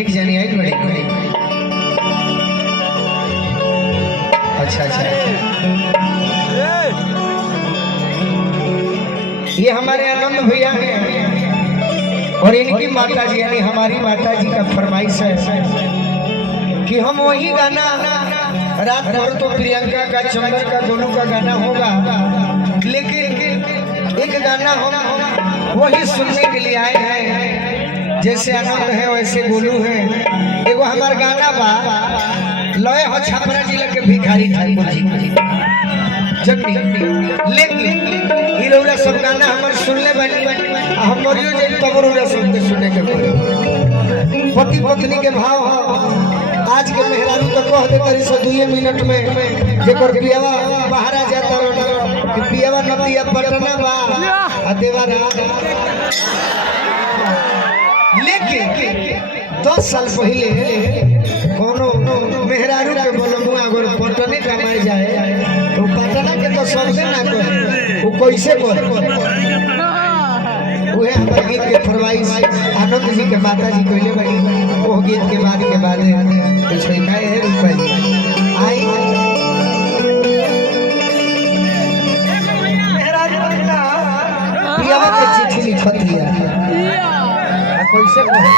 एक जनी आई बड़ी अच्छा अच्छा ये हमारे आनंद भैया हैं और इनकी माता जी यानी हमारी माता जी का फरमाइश है कि हम वही गाना रात भर तो प्रियंका का चंदर का दोनों का गाना होगा लेकिन एक गाना हम वही सुनने के लिए आए हैं। जैसे आनंद है वैसे गोलू है। एगो हमार गाना बा लय हो छपरा जिला के भिखारी ठाकुर जी जगनी लेकिन ई रौला सब गाना हमर सुनले बानी हम मरियो जे तब रौला सब के सुने के पड़े। पति पत्नी के भाव आज के मेहरारू तो कह दे करी से 2 मिनट में जेकर पियावा बाहर आ जाता कि पियावा नदिया पटना बा आ देवारा लेकिन 10 साल पहले कोनो मेहरारू के बोलमुआ अगर पटने कमाए जाए तो पटना के तो सबसे ना करे वो कैसे करे उहे हमारे गीत के फरमाइश आनंद जी के माता जी कहले बड़ी वो गीत के बाद कुछ लिखाए है रूपा जी आई पियावा के चिट्ठी लिखत दिया कैसे कहे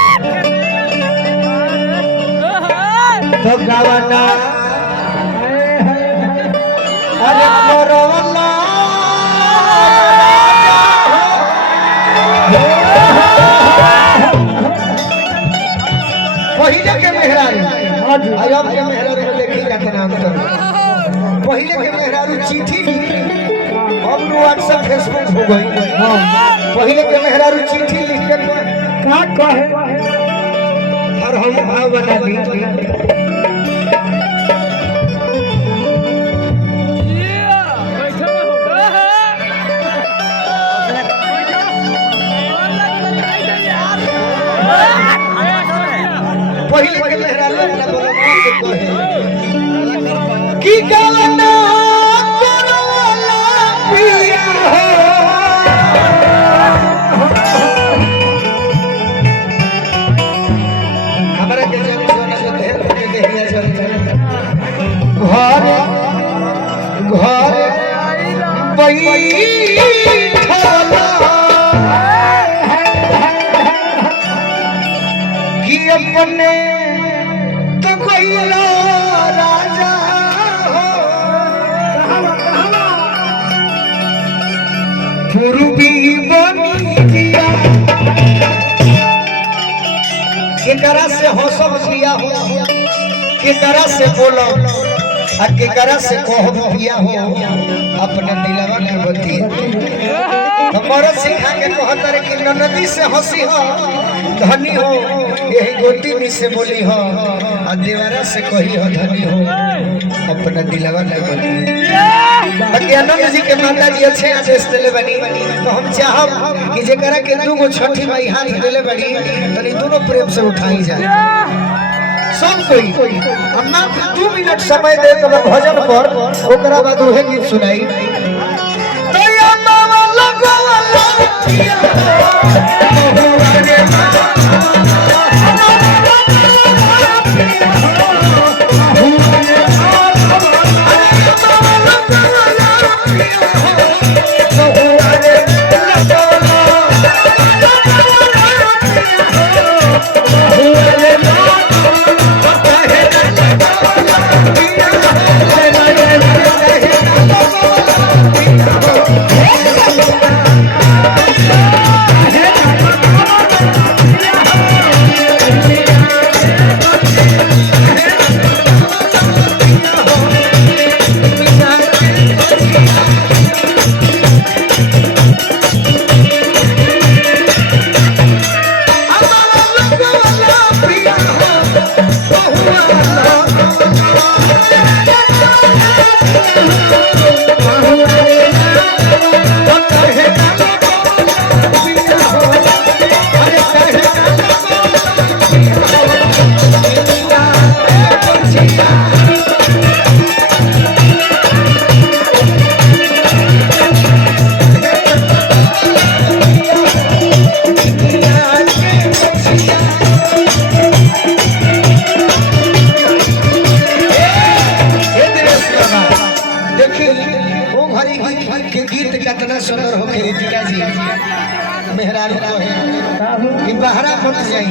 तो गावना अरे कोरोना पहले के मेहरारू अब के मेहरारू में देखी कितना अंतर पहले के मेहरारू चिट्ठी अब व्हाट्सएप फेसबुक हो गई। पहले के मेहरारू चिट्ठी लिख के का कहे और हम भाव बना ली पहले के मेहरारू अपना बोला के कहे की गाना करवाला पिया हो हमरा के जन सोना से ढेर के देहिया चलते घर घर बैठला कि अपने तो कोइला राजा हो पूर्वी बनिया केकरा से हंसब पिया हो केकरा से बोलो आ केकरा से कहब पिया हो अपने दिलवा के बतिया हमारा सिखा के कहतर कि नदी से हंसी हो धनी हो यही गोटी में से बोली हो और देवरा से कही हो धनी हो अपना दिलवा के बतिया। बाकी आनंद जी के माता जी अच्छे आदेश दिले बनी तो हम चाहब कि जेकरा के 2 छठी माई हाथ दिले बनी तनी दोनों प्रेम से उठाई जाए सब कोई हम मात्र 2 मिनट समय दे तो भजन पर ओकरा बाद उहे गीत सुनाई तो या मावा लगवाला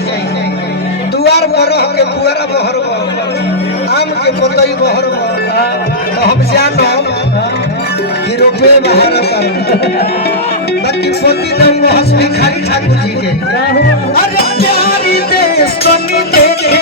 जाए दुआर पर के पुअरा बहर आम के पतई बहर तो हम जानो कि रुपये बाहर बाकी पोती दम बहस भिखारी ठाकुर जी के अरे प्यारी देश कमी देखे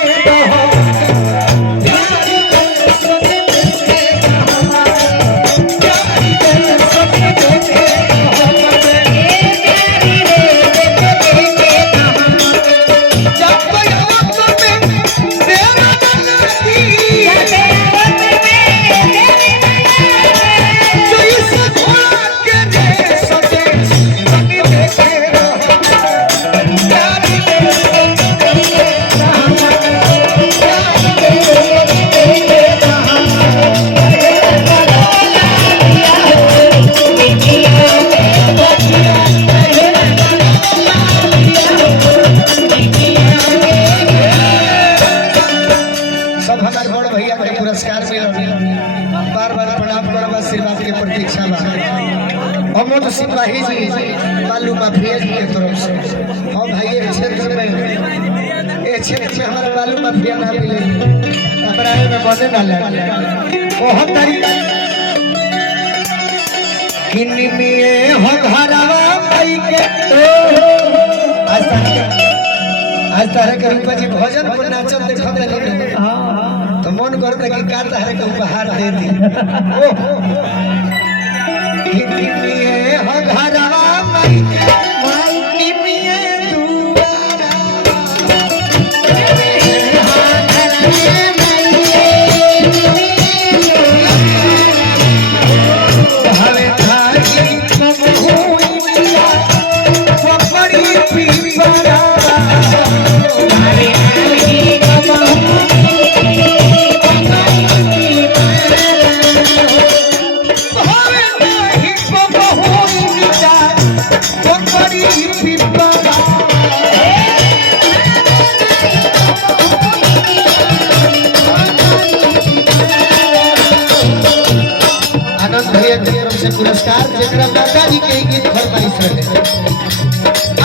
पुरस्कार मिला बार बार प्रणाम करब आशीर्वाद के प्रतीक्षा बा अमोद सिपाही जी बालू माफिया जी के तरफ से हम भाई ए क्षेत्र में हमारा बालू माफिया ना मिले हमरा में बने ना लगे बहुत तरीका किन्नी में हो घरवा मई के आज तारे के रूपा जी भजन पर नाचत देखत रही तो मन करता कि का तारे के उपहार दे दी किन्नी में हो घरवा मई किन्नी दुआरा हवे थारी कबहू मिला पकड़ी पीपरा से पुरस्कार जेकरा माता जी के गीत फरमाइश रहे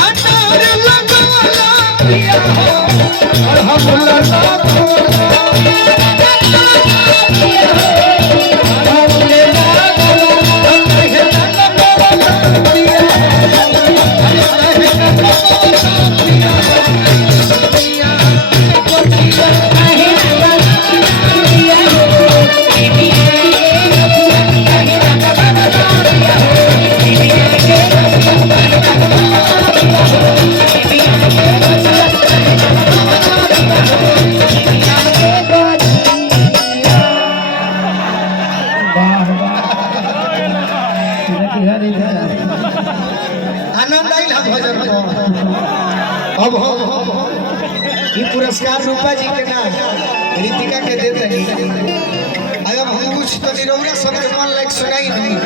अनार लगवाला पिया हो और हम लगा आनंद आइल भजन अब ये पुरस्कार रूपा जी के नाम ऋतिका के देते हैं। अगर हम कुछ तो निरौरा सबके मन लायक सुनाई नहीं।